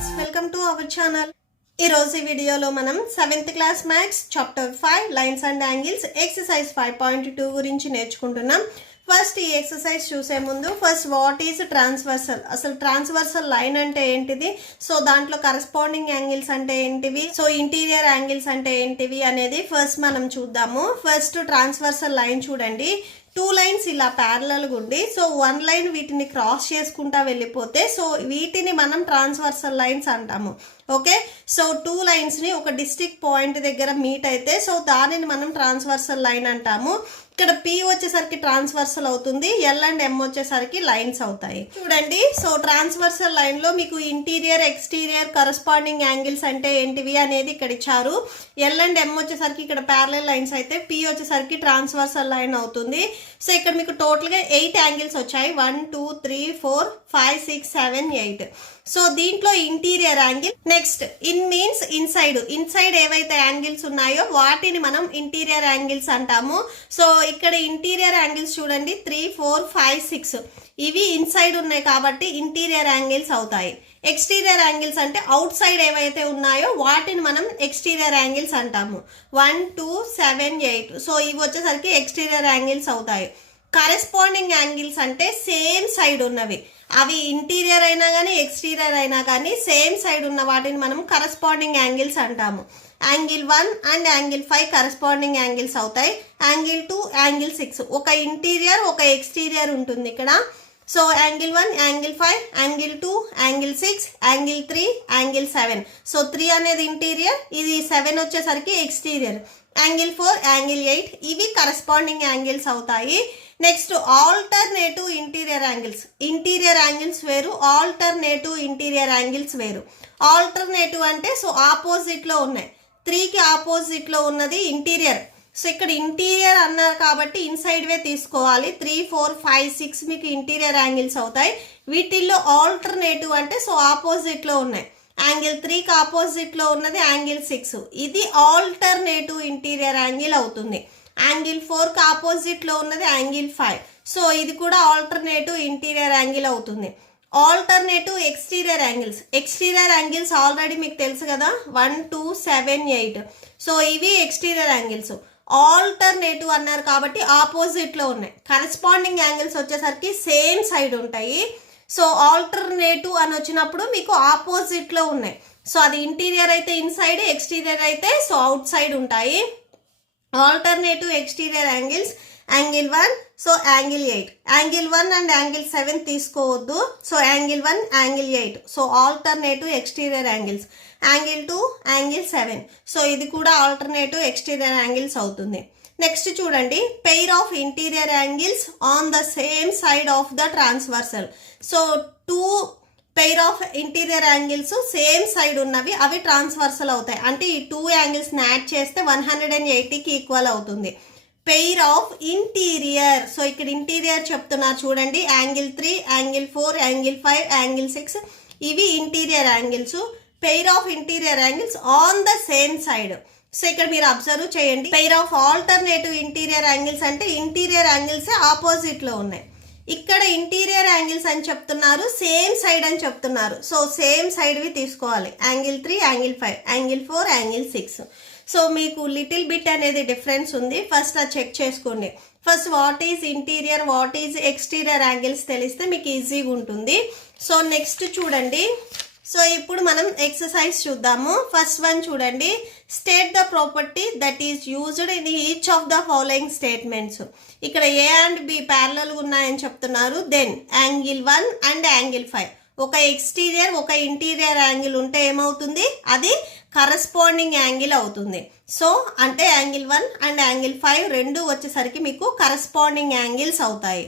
Friends, welcome to our channel. ఈ రోజు ఈ వీడియోలో మనం 7th class maths chapter 5 lines and angles exercise 5.2 గురించి నేర్చుకుంటున్నాం. ఫస్ట్ ఈ ఎక్సర్సైజ్ చూసే ముందు ఫస్ట్ వాట్ ఈజ్ ట్రాన్స్వర్సల్, అసలు ట్రాన్స్వర్సల్ లైన్ అంటే ఏంటిది, సో దాంట్లో కరెస్పాండింగ్ యాంగిల్స్ అంటే ఏంటివి, సో ఇంటీరియర్ యాంగిల్స్ అంటే ఏంటివి అనేది ఫస్ట్ మనం చూద్దాము. ఫస్ట్ ట్రాన్స్వర్సల్ లైన్ చూడండి. 2 లైన్స్ ఇలా ప్యారలల్ గా ఉండి సో 1 లైన్ వీటిని క్రాస్ చేసుకుంటా వెళ్ళిపోతే సో వీటిని మనం ట్రాన్స్వర్సల్ లైన్స్ అంటాము. ఓకే, సో 2 లైన్స్ ని ఒక డిస్ట్రిక్ట్ పాయింట్ దగ్గర మీట్ అయితే సో దానిని మనం ట్రాన్స్వర్సల్ లైన్ అంటాము. ఇక్కడ P వచ్చేసరికి ట్రాన్స్వర్సల్ అవుతుంది, L అండ్ M వచ్చేసరికి లైన్స్ అవుతాయి. చూడండి, సో ట్రాన్స్వర్సల్ లైన్ లో మీకు ఇంటీరియర్ ఎక్స్టీరియర్ కరస్పాండింగ్ యాంగిల్స్ అంటే ఏంటివి అనేది ఇక్కడ ఇచ్చారు. L అండ్ M వచ్చేసరికి ఇక్కడ ప్యారలల్ లైన్స్ అయితే P వచ్చేసరికి ట్రాన్స్వర్సల్ లైన్ అవుతుంది. సో ఇక్కడ మీకు టోటల్ గా 8 యాంగిల్స్ వచ్చాయి. 1 2 3 4 5 6 7 8. సో దీంట్లో interior angle. Next in means inside ఏవైతే యాంగిల్స్ ఉన్నాయో వాటిని మనం ఇంటీరియర్ యాంగిల్స్ అంటాము. సో ఇక్కడ ఇంటీరియర్ యాంగిల్స్ చూడండి 3 4 5 6 ఇవి ఇన్సైడ్ ఉన్నాయి కాబట్టి ఇంటీరియర్ యాంగిల్స్ అవుతాయి. ఎక్స్టీరియర్ యాంగిల్స్ అంటే అవుట్ సైడ్ ఏవైతే ఉన్నాయో వాటిని మనం ఎక్స్టీరియర్ యాంగిల్స్ అంటాము. 1 2 7 8 సో ఇవి వచ్చేసరికి ఎక్స్టీరియర్ యాంగిల్స్ అవుతాయి. కరెస్పాండింగ్ యాంగిల్స్ అంటే సేమ్ సైడ్ ఉన్నవి, అవి ఇంటీరియర్ అయినా కానీ ఎక్స్టీరియర్ అయినా కానీ సేమ్ సైడ్ ఉన్న వాటిని మనం కరెస్పాండింగ్ యాంగిల్స్ అంటాము. Angle 1 and angle 5 corresponding angles అవుతాయి. యాంగిల్ 2 యాంగిల్ 6 ఒక ఇంటీరియర్ ఒక ఎక్స్టీరియర్ ఉంటుంది ఇక్కడ. So angle 1 angle 5 angle 2 angle 6 angle 3 angle 7. So 3 అనేది ఇంటీరియర్, ఇది 7 వచ్చేసరికి ఎక్స్టీరియర్. యాంగిల్ 4 యాంగిల్ 8 ఇవి కరెస్పాండింగ్ యాంగిల్స్ అవుతాయి. Next alternative interior angles. Interior angles వేరు, ఆల్టర్నేటివ్ ఇంటీరియర్ యాంగిల్స్ వేరు. ఆల్టర్నేటివ్ అంటే సో ఆపోజిట్ లో ఉన్నాయి, 3కి ఆపోజిట్ లో ఉన్నది ఇంటీరియర్. సో ఇక్కడ ఇంటీరియర్ అన్నారు కాబట్టి ఇన్సైడ్ వే తీసుకోవాలి. 3 4 5 6 మీకు ఇంటీరియర్ యాంగిల్స్ అవుతాయి. వీటిల్లో ఆల్టర్నేటివ్ అంటే సో ఆపోజిట్ లో ఉన్నాయి. యాంగిల్ 3కి ఆపోజిట్ లో ఉన్నది యాంగిల్ 6, ఇది ఆల్టర్నేటివ్ ఇంటీరియర్ యాంగిల్ అవుతుంది. యాంగిల్ 4కి ఆపోజిట్ లో ఉన్నది యాంగిల్ 5, సో ఇది కూడా ఆల్టర్నేటివ్ ఇంటీరియర్ యాంగిల్ అవుతుంది. ఆల్టర్నేటివ్ ఎక్స్టీరియర్ యాంగిల్స్ ఆల్రెడీ మీకు తెలుసు కదా, 1 2 7 8 సో ఇవి ఎక్స్టీరియర్ యాంగిల్స్. ఆల్టర్నేటివ్ అన్నారు కాబట్టి ఆపోజిట్ లో ఉన్నాయి. కరెస్పాండింగ్ యాంగిల్స్ వచ్చేసరికి సేమ్ సైడ్ ఉంటాయి. సో ఆల్టర్నేటివ్ అని వచ్చినప్పుడు మీకు ఆపోజిట్ లో ఉన్నాయి. సో అది ఇంటీరియర్ అయితే ఇన్సైడ్, ఎక్స్టీరియర్ అయితే సో అవుట్ సైడ్ ఉంటాయి. Alternative exterior angles angle 1 so angle 8, angle 1 and angle 7 తీసుకోవద్దు. So angle 1 angle 8 so alternative exterior angles. Angle 2 angle 7 so ఇది కూడా ఆల్టర్నేటివ్ ఎక్స్టీరియర్ యాంగిల్స్ అవుతుంది. నెక్స్ట్ చూడండి, pair of interior angles on the same side of the transversal. So 2 pair of interior angles same side ఉన్నవి అవి transversal అవుతాయి. అంటే ఈ 2 angles add చేస్తే 180కి ఈక్వల్ అవుతుంది. పెయిర్ ఆఫ్ ఇంటీరియర్, సో ఇక్కడ ఇంటీరియర్ చెప్తున్నారు చూడండి, యాంగిల్ 3 యాంగిల్ 4 యాంగిల్ 5 యాంగిల్ 6 ఇవి interior angles. Pair of interior angles on the same side. So ఇక్కడ మీరు అబ్జర్వ్ చేయండి, pair of alternative interior angles అంటే ఇంటీరియర్ యాంగిల్స్ ఆపోజిట్ లో ఉన్నాయి. ఇక్కడ ఇంటీరియర్ యాంగిల్స్ అని చెప్తున్నారు, సేమ్ సైడ్ అని చెప్తున్నారు. సో సేమ్ సైడ్వి తీసుకోవాలి. Angle 3 angle 5 angle 4 angle 6 so మీకు లిటిల్ బిట్ అనేది డిఫరెన్స్ ఉంది, ఫస్ట్ అది చెక్ చేసుకోండి. First what is interior what is exterior angles తెలిస్తే మీకు ఈజీగా ఉంటుంది. సో నెక్స్ట్ చూడండి, సో ఇప్పుడు మనం ఎక్సర్సైజ్ చూద్దాము. ఫస్ట్ వన్ చూడండి, state the property that is used in each of the following statements. ఇక్కడ ఏ అండ్ బి ప్యారలల్ ఉన్నాయని చెప్తున్నారు. దెన్ యాంగిల్ 1 అండ్ యాంగిల్ 5 ఒక ఎక్స్టీరియర్ ఒక ఇంటీరియర్ యాంగిల్ ఉంటే ఏమవుతుంది, అది కరస్పాండింగ్ యాంగిల్ అవుతుంది. సో అంటే యాంగిల్ 1 అండ్ యాంగిల్ 5 రెండు వచ్చేసరికి మీకు కరస్పాండింగ్ యాంగిల్స్ అవుతాయి.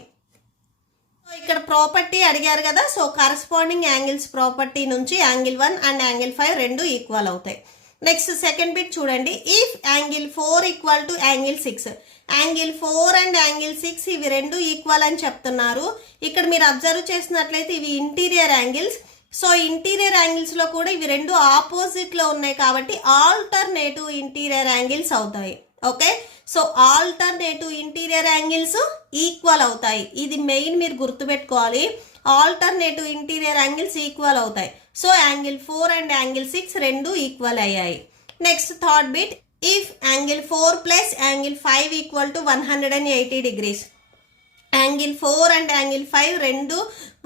ఇక్కడ ప్రాపర్టీ అడిగారు కదా, సో కరస్పాండింగ్ యాంగిల్స్ ప్రాపర్టీ నుంచి యాంగిల్ 1 అండ్ యాంగిల్ 5 రెండు ఈక్వల్ అవుతాయి. నెక్స్ట్ సెకండ్ బిట్ చూడండి, if angle 4 equal to angle 6, angle 4 and angle 6 ఇవి రెండు ఈక్వల్ అని చెప్తున్నారు. ఇక్కడ మీరు అబ్జర్వ్ చేసినట్లయితే ఇవి interior angles. So interior angles లో కూడా ఇవి రెండు ఆపోజిట్ లో ఉన్నాయి కాబట్టి ఆల్టర్నేటివ్ ఇంటీరియర్ యాంగిల్స్ అవుతాయి. Okay. So alternative interior angles equal అవుతాయి. ఇది మెయిన్ మీరు గుర్తుపెట్టుకోవాలి. ఆల్టర్నేటివ్ ఇంటీరియర్ యాంగిల్స్ ఈక్వల్ అవుతాయి. సో యాంగిల్ 4 అండ్ యాంగిల్ 6 రెండు ఈక్వల్ అయ్యాయి. Next third bit, if angle 4 plus angle 5 equal to 180 degrees. Angle 4 and angle 5 రెండు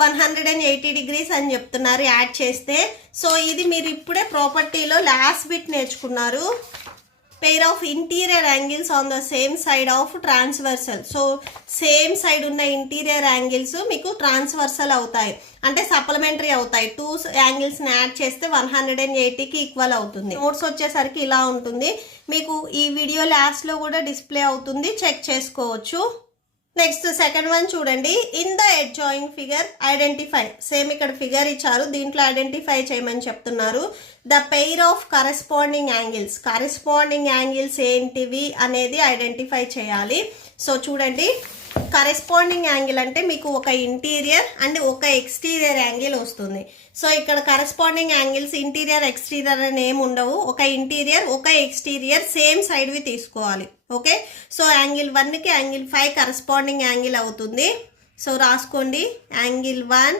180 degrees అని చెప్తున్నారు యాడ్ చేస్తే. సో ఇది మీరు ఇప్పుడే ప్రాపర్టీలో లాస్ట్ బిట్ నేర్చుకున్నారు. Pair of interior angles on the same side of transversal. So same side ఉన్న interior angles మీకు ట్రాన్స్వర్సల్ అవుతాయి, అంటే సప్లిమెంటరీ అవుతాయి. 2 యాంగిల్స్ని యాడ్ చేస్తే 180కి ఈక్వల్ అవుతుంది. నోట్స్ వచ్చేసరికి ఇలా ఉంటుంది. మీకు ఈ వీడియో లాస్ట్లో కూడా డిస్ప్లే అవుతుంది, చెక్ చేసుకోవచ్చు. నెక్స్ట్ సెకండ్ వన్ చూడండి. In the అడ్జాయింగ్ figure identify. Same ఇక్కడ ఫిగర్ ఇచ్చారు, దీంట్లో ఐడెంటిఫై చేయమని చెప్తున్నారు. The pair of corresponding angles. Corresponding angles ఏంటివి అనేది ఐడెంటిఫై చేయాలి. సో చూడండి, కరెస్పాండింగ్ యాంగిల్ అంటే మీకు ఒక ఇంటీరియర్ అండ్ ఒక ఎక్స్టీరియర్ యాంగిల్ వస్తుంది. సో ఇక్కడ కరెస్పాండింగ్ యాంగిల్స్ ఇంటీరియర్ ఎక్స్టీరియర్ అని ఏమి ఉండవు. ఒక ఇంటీరియర్ ఒక ఎక్స్టీరియర్ సేమ్ సైడ్వి తీసుకోవాలి. ఓకే. సో యాంగిల్ 1కి యాంగిల్ 5 కరెస్పాండింగ్ యాంగిల్ అవుతుంది. సో రాసుకోండి, యాంగిల్ 1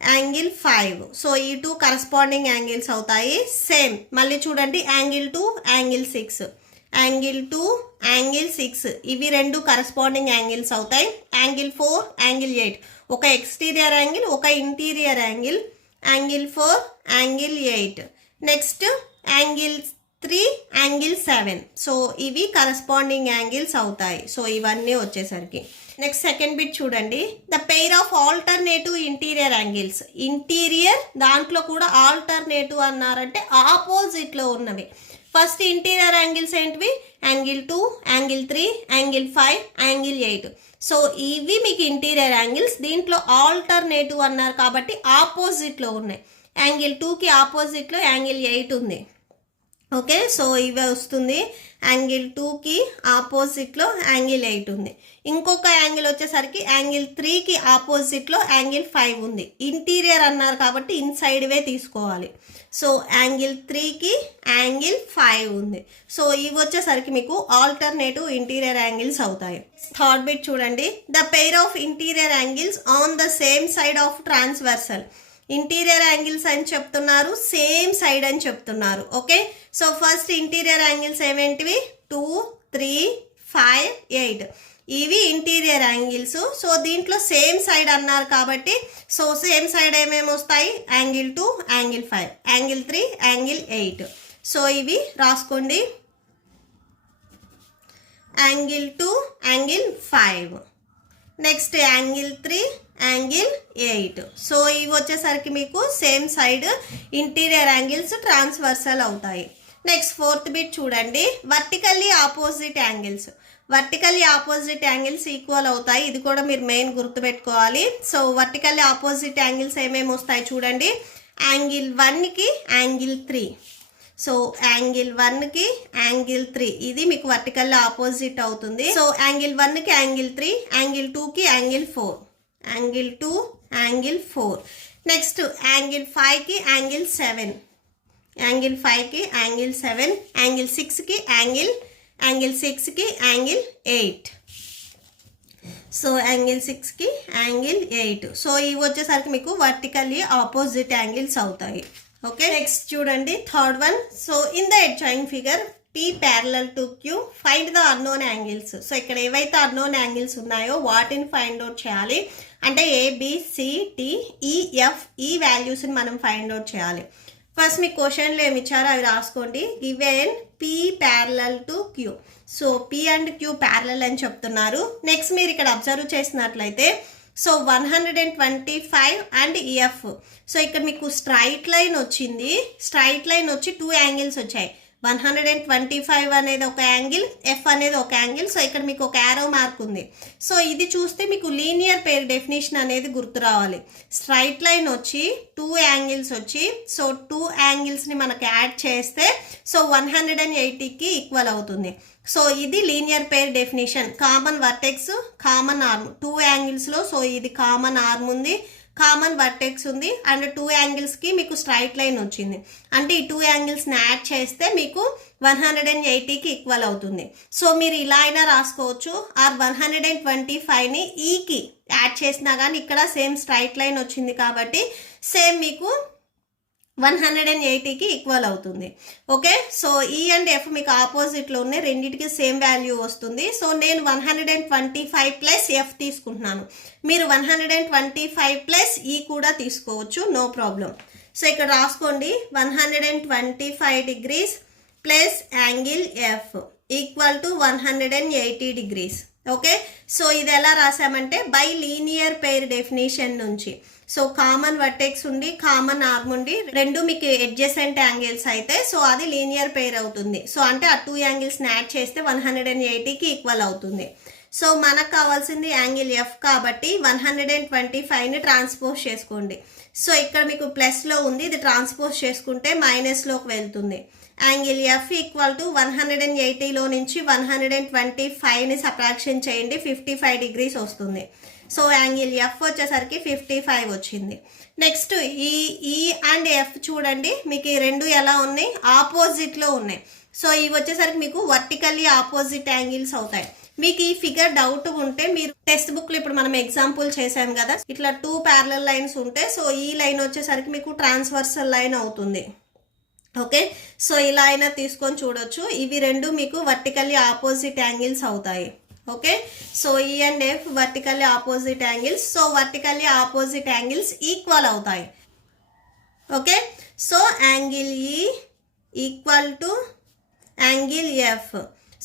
యాంగిల్ 5. సో ఈ 2 కరెస్పాండింగ్ యాంగిల్స్ అవుతాయి. సేమ్ మళ్ళీ చూడండి, యాంగిల్ 2 యాంగిల్ 6, యాంగిల్ 2 యాంగిల్ 6 ఇవి రెండు కరెస్పాండింగ్ యాంగిల్స్ అవుతాయి. యాంగిల్ 4 యాంగిల్ 8 ఒక ఎక్స్టీరియర్ యాంగిల్ ఒక interior angle. Angle 4 angle 8. Next angle 3 angle 7. So ఇవి కరెస్పాండింగ్ యాంగిల్స్ అవుతాయి. సో ఇవన్నీ వచ్చేసరికి నెక్స్ట్ సెకండ్ బిట్ చూడండి. The pair of alternative interior angles. Interior దాంట్లో కూడా ఆల్టర్నేటివ్ అన్నారంటే ఆపోజిట్లో ఉన్నవి. ఫస్ట్ ఇంటీరియర్ యాంగిల్స్ ఏంటివి? Angle 2 angle 3 angle 5 angle 8. So ఇవి మీకు ఇంటీరియర్ యాంగిల్స్. దీంట్లో ఆల్టర్నేటివ్ అన్నారు కాబట్టి ఆపోజిట్లో ఉన్నాయి. యాంగిల్ 2కి ఆపోజిట్లో యాంగిల్ 8 ఉంది. ఓకే. సో ఇవే వస్తుంది. యాంగిల్ 2కి ఆపోజిట్లో యాంగిల్ 8 ఉంది. ఇంకొక యాంగిల్ వచ్చేసరికి యాంగిల్ 3కి ఆపోజిట్లో యాంగిల్ 5 ఉంది. ఇంటీరియర్ అన్నారు కాబట్టి ఇన్సైడ్వే తీసుకోవాలి. సో యాంగిల్ 3కి యాంగిల్ 5 ఉంది. సో ఇవి వచ్చేసరికి మీకు ఆల్టర్నేటివ్ ఇంటీరియర్ యాంగిల్స్ అవుతాయి. థర్డ్ బిట్ చూడండి. The pair of interior angles on the same side of transversal. Interior angles అని చెప్తున్నారు, సేమ్ సైడ్ అని చెప్తున్నారు. Okay. So first interior angles ఏమేంటివి? 2 3 5 8 ఇవి ఇంటీరియర్ యాంగిల్స్. సో దీంట్లో సేమ్ సైడ్ అన్నారు కాబట్టి సో సేమ్ సైడ్ ఏమేమి వస్తాయి? Angle 2 angle 5 angle 3 angle 8. So ఇవి రాసుకోండి, angle 2 angle 5. Next angle 3 angle 8. So ఇవి వచ్చేసరికి మీకు same side interior angles transversal అవుతాయి. నెక్స్ట్ ఫోర్త్ బిట్ చూడండి. Vertically opposite angles. Vertically opposite angles equal అవుతాయి. ఇది కూడా మీరు మెయిన్ గుర్తుపెట్టుకోవాలి. సో వర్టికల్లీ ఆపోజిట్ యాంగిల్స్ ఏమేమి వస్తాయి చూడండి. యాంగిల్ 1కి యాంగిల్ 3. సో యాంగిల్ 1కి యాంగిల్ 3 ఇది మీకు వర్టికల్ ఆపోజిట్ అవుతుంది. సో యాంగిల్ 1కి యాంగిల్ 3 యాంగిల్ 2కి angle 4 angle 2 angle 4. Next angle 5కి యాంగిల్ 7 యాంగిల్ 5కి యాంగిల్ 7 యాంగిల్ 6కి యాంగిల్ 6కి యాంగిల్ 8. సో యాంగిల్ 6కి యాంగిల్ 8. సో ఇవి వచ్చేసరికి మీకు వర్టికల్లీ ఆపోజిట్ యాంగిల్స్ అవుతాయి. ఓకే. నెక్స్ట్ చూడండి third one. So in the అడ్జాయింగ్ figure P parallel to Q find the unknown angles. So ఇక్కడ ఏవైతే అన్నోన్ యాంగిల్స్ ఉన్నాయో వాటిని ఫైండ్ అవుట్ చేయాలి. అంటే ABCDEF ఈ వాల్యూస్ని మనం ఫైండ్ అవుట్ చేయాలి. ఫస్ట్ మీ క్వశ్చన్లు ఏమి ఇచ్చారో అవి రాసుకోండి. Given P parallel to Q. So P and Q parallel అని చెప్తున్నారు. నెక్స్ట్ మీరు ఇక్కడ అబ్జర్వ్ చేసినట్లయితే సో 125 అండ్ EF. సో ఇక్కడ మీకు స్ట్రైట్ లైన్ వచ్చింది, స్ట్రైట్ లైన్ వచ్చి 2 యాంగిల్స్ వచ్చాయి. 125 అనేది ఒక యాంగిల్, F అనేది ఒక యాంగిల్. సో ఇక్కడ మీకు ఒక యారో మార్క్ ఉంది. సో ఇది చూస్తే మీకు లీనియర్ పేర్ డెఫినేషన్ అనేది గుర్తు రావాలి. స్ట్రైట్ లైన్ వచ్చి 2 యాంగిల్స్ వచ్చి సో 2 యాంగిల్స్ని మనకు యాడ్ చేస్తే సో 180కి ఈక్వల్ అవుతుంది. సో ఇది linear pair definition. Common vertex, common arm 2 యాంగిల్స్లో. సో ఇది కామన్ ఆర్మ్ ఉంది, కామన్ వర్టెక్స్ ఉంది అండ్ 2 యాంగిల్స్కి మీకు స్ట్రైట్ లైన్ వచ్చింది. అంటే ఈ 2 యాంగిల్స్ని యాడ్ చేస్తే మీకు 180కి ఈక్వల్ అవుతుంది. సో మీరు ఇలా అయినా రాసుకోవచ్చు, ఆర్ 125ని ఈకి యాడ్ చేసినా కానీ ఇక్కడ సేమ్ స్ట్రైట్ లైన్ వచ్చింది కాబట్టి సేమ్ మీకు 180కి ఈక్వల్ అవుతుంది. Okay, so E and F మీకు ఆపోజిట్లో ఉన్నాయి, రెండింటికి సేమ్ వాల్యూ వస్తుంది. సో నేను 125 ప్లస్ ఎఫ్ తీసుకుంటున్నాను. మీరు 125 ప్లస్ ఈ కూడా తీసుకోవచ్చు, నో ప్రాబ్లం. సో ఇక్కడ రాసుకోండి, 125 degrees plus angle F equal to 180 degrees. Okay, so ఇది ఎలా రాసామంటే బై లీనియర్ పెయిర్ డెఫినేషన్ నుంచి. సో కామన్ వర్టెక్స్ ఉండి కామన్ ఆర్మ్ ఉండి రెండు మీకు అడ్జసెంట్ యాంగిల్స్ అయితే సో అది లీనియర్ పెయిర్ అవుతుంది. సో అంటే ఆ 2 యాంగిల్స్ని యాడ్ చేస్తే 180కి ఈక్వల్ అవుతుంది. సో మనకు కావాల్సింది యాంగిల్ ఎఫ్ కాబట్టి 125ని ట్రాన్స్పోజ్ చేసుకోండి. సో ఇక్కడ మీకు ప్లస్లో ఉంది, ఇది ట్రాన్స్పోజ్ చేసుకుంటే మైనస్లోకి వెళ్తుంది. యాంగిల్ ఎఫ్ ఈక్వల్ టు 180లో నుంచి 125ని సబ్ట్రాక్షన్ చేయండి, 55 డిగ్రీస్ వస్తుంది. సో యాంగిల్ ఎఫ్ వచ్చేసరికి 55 వచ్చింది. నెక్స్ట్ ఈ అండ్ ఎఫ్ చూడండి, మీకు ఈ రెండు ఎలా ఉన్నాయి, ఆపోజిట్లో ఉన్నాయి. సో ఇవి వచ్చేసరికి మీకు వర్టికల్లీ ఆపోజిట్ యాంగిల్స్ అవుతాయి. మీకు ఈ ఫిగర్ డౌట్ ఉంటే మీరు టెక్స్ట్ బుక్లో ఇప్పుడు మనం ఎగ్జాంపుల్ చేసాం కదా, ఇట్లా 2 ప్యారలల్ లైన్స్ ఉంటే సో ఈ లైన్ వచ్చేసరికి మీకు ట్రాన్స్వర్సల్ లైన్ అవుతుంది. ఓకే, సో ఇలా అయినా తీసుకొని చూడొచ్చు, ఇవి రెండు మీకు వర్టికల్లీ ఆపోజిట్ యాంగిల్స్ అవుతాయి. Okay, so E and F vertically opposite angles. So vertically opposite angles equal అవుతాయి. Okay, so angle E equal to angle F.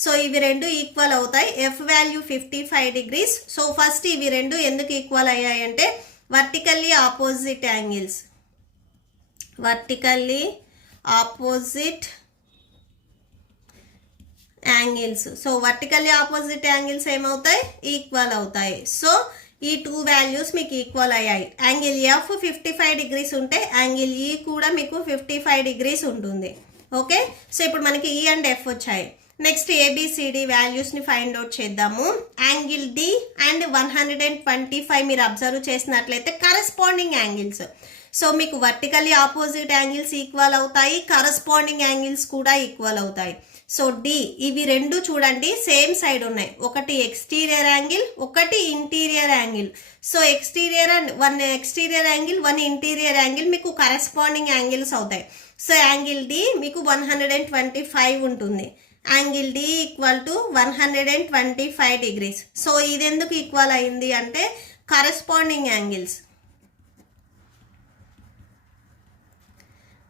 So ఇవి రెండు ఈక్వల్ అవుతాయి. F value 55 degrees. So first ఇవి రెండు ఎందుకు equal అయ్యాయంటే vertically opposite angles, vertically opposite angles. So vertically opposite angles ఏమవుతాయి, equal అవుతాయి. సో ఈ 2 వాల్యూస్ మీకు ఈక్వల్ అయ్యాయి. యాంగిల్ ఎఫ్ 55 డిగ్రీస్ ఉంటే యాంగిల్ ఈ కూడా మీకు 55 డిగ్రీస్ ఉంటుంది. ఓకే, సో ఇప్పుడు మనకి ఈ అండ్ ఎఫ్ వచ్చాయి. నెక్స్ట్ ఏబిసిడి వాల్యూస్ని ఫైండ్ అవుట్ చేద్దాము. యాంగిల్ డి అండ్ 125 మీరు అబ్జర్వ్ చేసినట్లయితే కరెస్పాండింగ్ యాంగిల్స్. సో మీకు వర్టికల్లీ ఆపోజిట్ యాంగిల్స్ ఈక్వల్ అవుతాయి, కరెస్పాండింగ్ యాంగిల్స్ కూడా ఈక్వల్ అవుతాయి. సో డి ఇవి రెండు చూడండి సేమ్ సైడ్ ఉన్నాయి, ఒకటి ఎక్స్టీరియర్ యాంగిల్ ఒకటి interior angle. So exterior and 1 exterior angle 1 interior angle మీకు కరెస్పాండింగ్ యాంగిల్స్ అవుతాయి. సో యాంగిల్ డి మీకు 125 ఉంటుంది. Angle D equal to 125 degrees. So ఇది ఎందుకు ఈక్వల్ అయింది అంటే corresponding angles,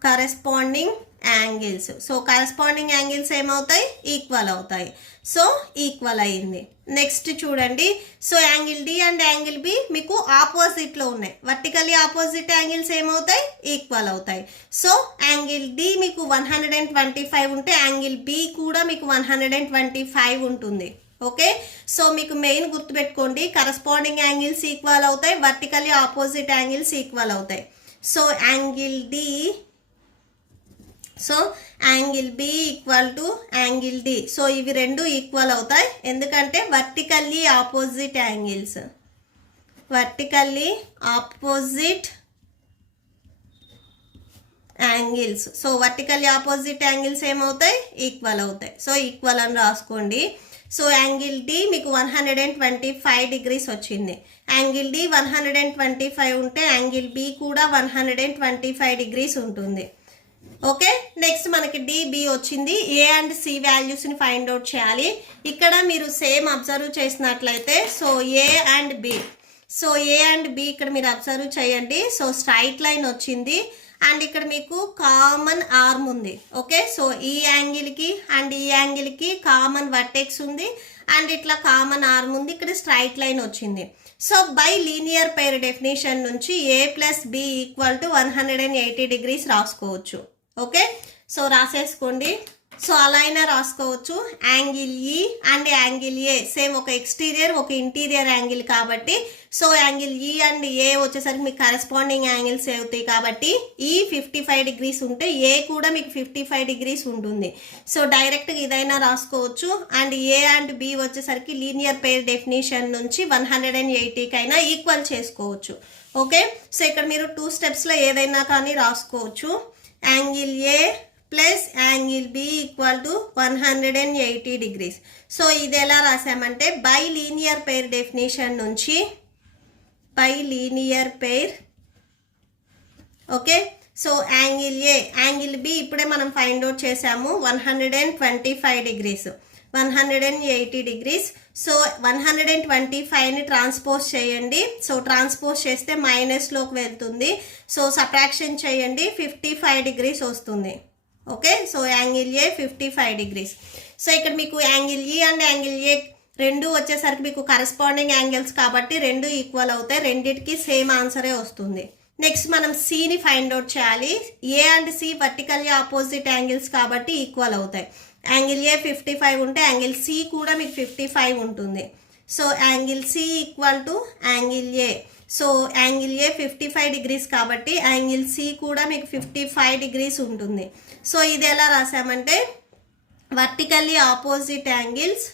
corresponding angles. So corresponding angles ఏమవుతాయి, ఈక్వల్ అవుతాయి. సో ఈక్వల్ అయ్యింది. నెక్స్ట్ చూడండి, so angle D and angle B మీకు ఆపోజిట్లో ఉన్నాయి, వర్టికల్లీ ఆపోజిట్ యాంగిల్స్ ఏమవుతాయి, ఈక్వల్ అవుతాయి. సో యాంగిల్ డి మీకు 125 ఉంటే యాంగిల్ బి కూడా మీకు 125 ఉంటుంది. ఓకే, సో మీకు మెయిన్ గుర్తుపెట్టుకోండి, కరెస్పాండింగ్ యాంగిల్స్ ఈక్వల్ అవుతాయి, వర్టికల్లీ ఆపోజిట్ యాంగిల్స్ ఈక్వల్ అవుతాయి. So angle D, so angle B equal to angle D. So ఇవి రెండు ఈక్వల్ అవుతాయి ఎందుకంటే vertically opposite angles, vertically opposite angles. So vertically opposite angles ఏమవుతాయి, equal అవుతాయి. So equal అని రాసుకోండి. సో యాంగిల్ డి మీకు 125 డిగ్రీస్ వచ్చింది. యాంగిల్ డి 125 ఉంటే యాంగిల్ బి కూడా 125 డిగ్రీస్ ఉంటుంది. ఓకే, నెక్స్ట్ మనకి డిబి వచ్చింది. ఏ అండ్ సి వాల్యూస్ని ఫైండ్ అవుట్ చేయాలి. ఇక్కడ మీరు సేమ్ అబ్జర్వ్ చేసినట్లయితే so A and B, so A and B ఇక్కడ మీరు అబ్జర్వ్ చేయండి. సో స్ట్రైట్ లైన్ వచ్చింది అండ్ ఇక్కడ మీకు కామన్ ఆర్మ్ ఉంది. ఓకే, సో ఈ యాంగిల్కి అండ్ ఈ యాంగిల్కి కామన్ వర్టెక్స్ ఉంది అండ్ ఇట్లా కామన్ ఆర్మ్ ఉంది, ఇక్కడ స్ట్రైట్ లైన్ వచ్చింది. So by linear pair definition నుంచి A plus B equal to 180 degrees రాసుకోవచ్చు. ఓకే, సో రాసేసుకోండి. సో అలా అయినా రాసుకోవచ్చు. Angle E and angle A same ఒక ఎక్స్టీరియర్ ఒక ఇంటీరియర్ యాంగిల్ కాబట్టి so angle E and A వచ్చేసరికి మీకు కరెస్పాండింగ్ యాంగిల్స్ అవుతాయి కాబట్టి ఈ 55 డిగ్రీస్ ఉంటే ఏ కూడా మీకు 55 డిగ్రీస్ ఉంటుంది. సో డైరెక్ట్గా ఇదైనా రాసుకోవచ్చు. అండ్ ఏ అండ్ బి వచ్చేసరికి లీనియర్ పెయిర్ డెఫినేషన్ నుంచి 180కి అయినా ఈక్వల్ చేసుకోవచ్చు. ఓకే, సో ఇక్కడ మీరు 2 స్టెప్స్లో ఏదైనా కానీ రాసుకోవచ్చు. Angle A plus angle B equal to 180 degrees. So ఇది ఎలా రాసామంటే బై లీనియర్ పెయిర్ డెఫినేషన్ నుంచి by linear pair. Okay, so angle A angle B ఇప్పుడే మనం ఫైండ్ అవుట్ చేసాము 125 డిగ్రీస్ 180 డిగ్రీస్. సో 125ని ట్రాన్స్పోజ్ చేయండి. సో ట్రాన్స్పోజ్ చేస్తే మైనస్లోకి వెళ్తుంది. సో సబ్ట్రాక్షన్ చేయండి 55 డిగ్రీస్ వస్తుంది. Okay, so angle A 55 degrees. So ఇక్కడ మీకు యాంగిల్ ఈ అండ్ యాంగిల్ ఏ రెండు వచ్చేసరికి మీకు కరెస్పాండింగ్ యాంగిల్స్ కాబట్టి రెండు ఈక్వల్ అవుతాయి. రెండింటికి సేమ్ ఆన్సరే వస్తుంది. నెక్స్ట్ మనం సిని ఫైండ్ అవుట్ చేయాలి. A and C vertically opposite angles కాబట్టి ఈక్వల్ అవుతాయి. యాంగిల్ ఏ 55 ఉంటే యాంగిల్ సి కూడా మీకు 55 ఉంటుంది. So angle C equal to angle A. So angle A 55 degrees కాబట్టి యాంగిల్ సి కూడా మీకు 55 డిగ్రీస్ ఉంటుంది. సో ఇది ఎలా రాసామంటే vertically opposite angles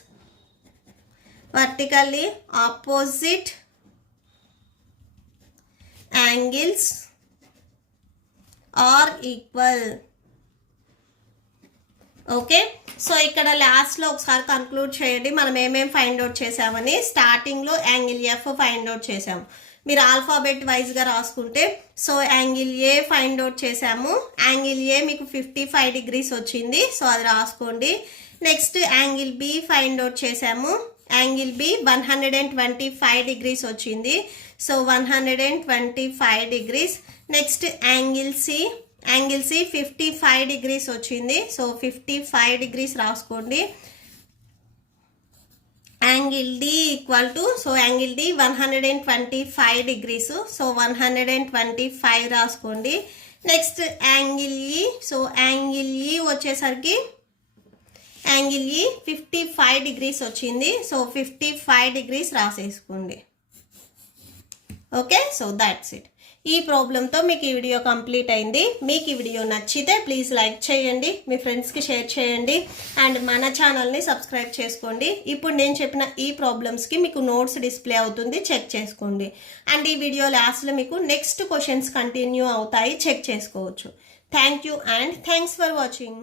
are equal. Okay, so ఇక్కడ లాస్ట్లో ఒకసారి కన్క్లూడ్ చేయండి మనం ఏమేమి ఫైండ్ అవుట్ చేసామని. స్టార్టింగ్లో యాంగిల్ ఎఫ్ ఫైండ్ అవుట్ చేసాము. మీరు ఆల్ఫాబెట్ వైజ్గా రాసుకుంటే so angle A find out చేసాము. యాంగిల్ ఏ మీకు 55 డిగ్రీస్ వచ్చింది. సో అది రాసుకోండి. Next angle B find out చేసాము. యాంగిల్ బి 125 డిగ్రీస్ వచ్చింది. So 125 degrees. Next angle C 55 degrees వచ్చింది. సో 55 డిగ్రీస్ రాసుకోండి. Angle D equal to so angle D 125 degrees. So 125 రాసుకోండి. Next angle E. So angle E వచ్చేసరికి angle E 55 degrees వచ్చింది. So 55 degrees రాసేసుకోండి. Okay, so that's it. ఈ ప్రాబ్లంతో మీకు ఈ video complete అయింది. మీకు ఈ వీడియో నచ్చితే ప్లీజ్ లైక్ చేయండి, మీ ఫ్రెండ్స్కి షేర్ చేయండి అండ్ మన ఛానల్ని సబ్స్క్రైబ్ చేసుకోండి. ఇప్పుడు నేను చెప్పిన ఈ ప్రాబ్లమ్స్కి మీకు నోట్స్ డిస్ప్లే అవుతుంది, చెక్ చేసుకోండి. అండ్ ఈ వీడియో లాస్ట్లో మీకు నెక్స్ట్ క్వశ్చన్స్ కంటిన్యూ అవుతాయి, చెక్ చేసుకోవచ్చు. Thank you and thanks for watching.